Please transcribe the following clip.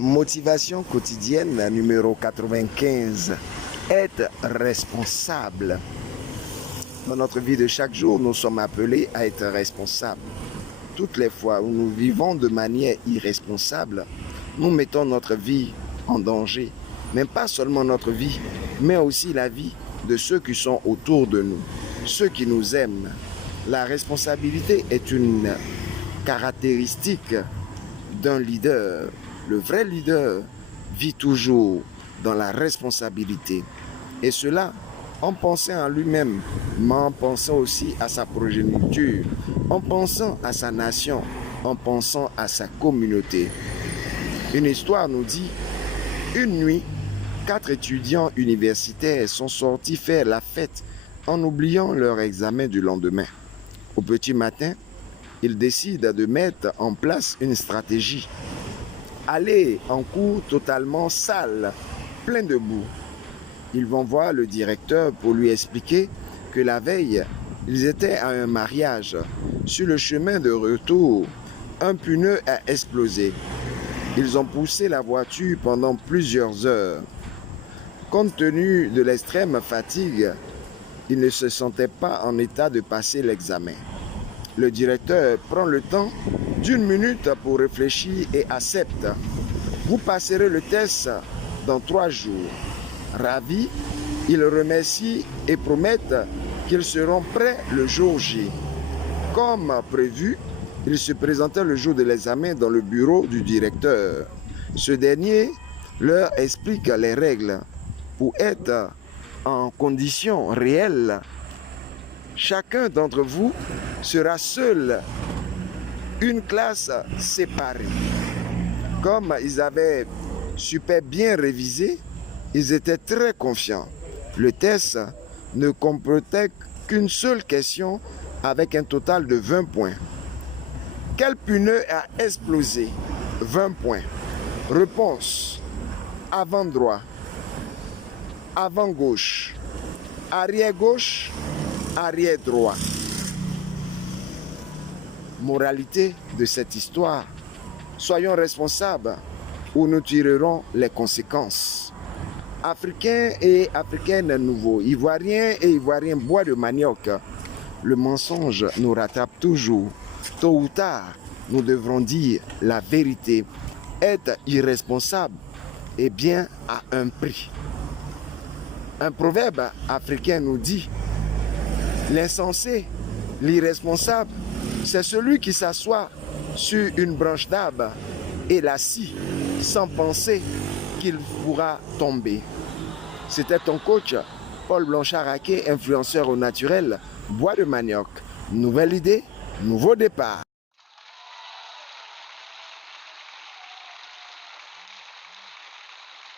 Motivation quotidienne numéro 95. Être responsable. Dans notre vie de chaque jour, nous sommes appelés à être responsables. Toutes les fois où nous vivons de manière irresponsable, nous mettons notre vie en danger. Mais pas seulement notre vie, mais aussi la vie de ceux qui sont autour de nous, ceux qui nous aiment. La responsabilité est une caractéristique d'un leader. Le vrai leader vit toujours dans la responsabilité. Et cela en pensant à lui-même, mais en pensant aussi à sa progéniture, en pensant à sa nation, en pensant à sa communauté. Une histoire nous dit, une nuit, 4 étudiants universitaires sont sortis faire la fête en oubliant leur examen du lendemain. Au petit matin, ils décident de mettre en place une stratégie. Aller en cours totalement sale, plein de boue. Ils vont voir le directeur pour lui expliquer que la veille, ils étaient à un mariage. Sur le chemin de retour, un pneu a explosé. Ils ont poussé la voiture pendant plusieurs heures. Compte tenu de l'extrême fatigue, ils ne se sentaient pas en état de passer l'examen. Le directeur prend le temps d'1 minute pour réfléchir et accepte. Vous passerez le test dans 3 jours. Ravis, ils remercient et promettent qu'ils seront prêts le jour J. Comme prévu, ils se présentaient le jour de l'examen dans le bureau du directeur. Ce dernier leur explique les règles. Pour être en conditions réelles, chacun d'entre vous sera seul, une classe séparée. Comme ils avaient super bien révisé, ils étaient très confiants. Le test ne comportait qu'une seule question avec un total de 20 points. Quel pneu a explosé? 20 points. Réponse: avant droit, avant gauche, arrière gauche, arrière droit. Moralité de cette histoire: soyons responsables ou nous tirerons les conséquences. Africains et Africaines nouveaux, Ivoiriens et Ivoiriens bois de manioc, le mensonge nous rattrape toujours. Tôt ou tard, nous devrons dire la vérité. Être irresponsable est bien à un prix. Un proverbe africain nous dit: l'insensé, l'irresponsable, c'est celui qui s'assoit sur une branche d'arbre et la scie sans penser qu'il pourra tomber. C'était ton coach, Paul Blanchard-Raquet, influenceur au naturel, bois de manioc. Nouvelle idée, nouveau départ.